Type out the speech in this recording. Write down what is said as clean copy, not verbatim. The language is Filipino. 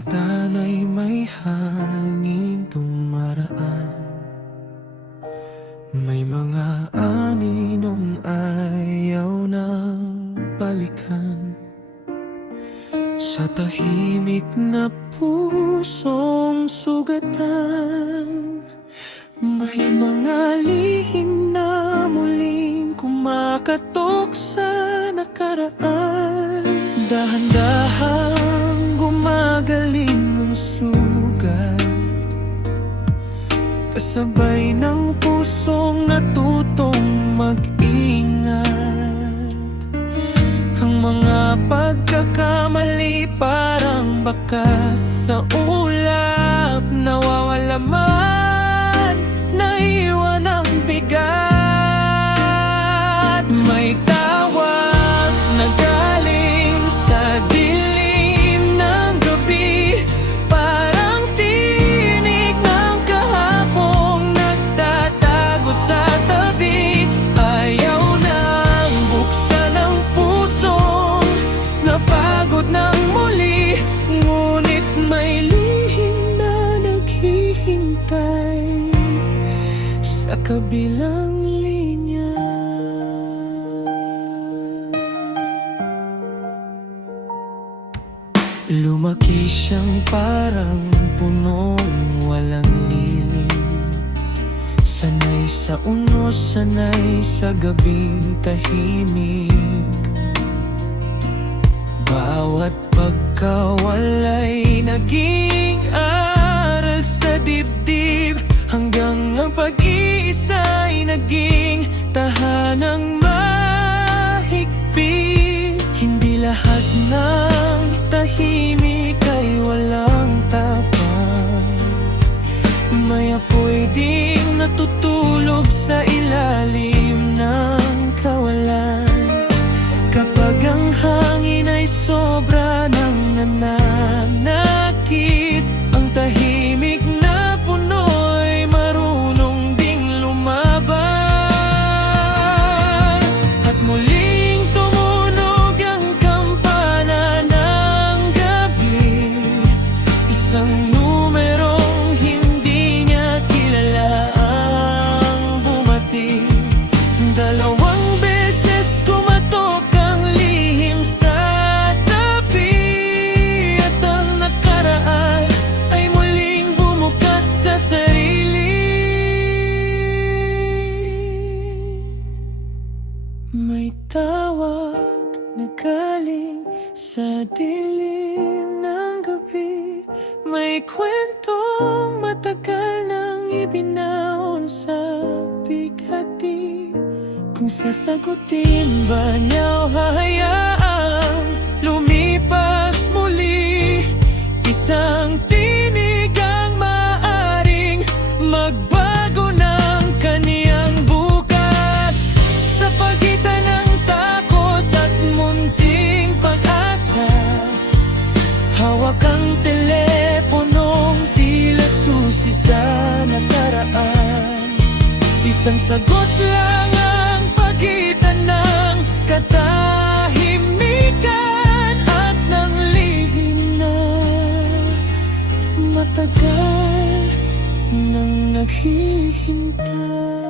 bintana'y may hangin dumaraan. May mga aninong ayaw nang balikan. Sa tahimik na pusong sugatan, may mga lihim na muling kumakatok sa nakaraan. Dahan-dahang gumagaling ang sugat, kasabay ng pusong natutong mag-ingat. Ang mga pagkakamali parang bakas sa ulap, nawawala man, naiwan ang bigat. May tawag na galing sa dilim ng gabi, parang tinig ng kahapong nagtatago sa tabi. Ayaw nang buksan ang pusong napagod ng muli, ngunit may lihim na naghihintay sa kabilang linya. Lumaki siyang parang punong walang lilim, sanay sa unos, sanay sa gabing tahimik. Bawat pagkawalay naging aral sa dibdib, hanggang ang pag-iisa'y naging tahanang mahigpit. Hindi lahat ng tahimik ay walang tapang, may apoy ding natutulog sa ilalim ng kawalan. Kapag ang hangin ay sobra nang nananakit, ang tahimik na puno'y marunong ding lumaban. At muling tumunog ang kampana ng gabi, isang numerong hindi niya kilala ang bumati. Dalawang beses kumatok ang lihim sa tabi, at ang nakaraan ay muling bumukas sa sarili. May tawag na galing sa dilim ng gabi, may kwentong matagal nang ibinaon sa bighati. Kung sasagutin ba niya o hahayaang lumipas muli, isang tinig ang maaring magbago ng kaniyang bukas. Sa pagitan ng takot at munting pag-asa, hawak ang teleponong tila susi sa nakaraan. Isang sagot lang ang pagitan ng katahimikan at ng lihim na matagal nang naghihintay.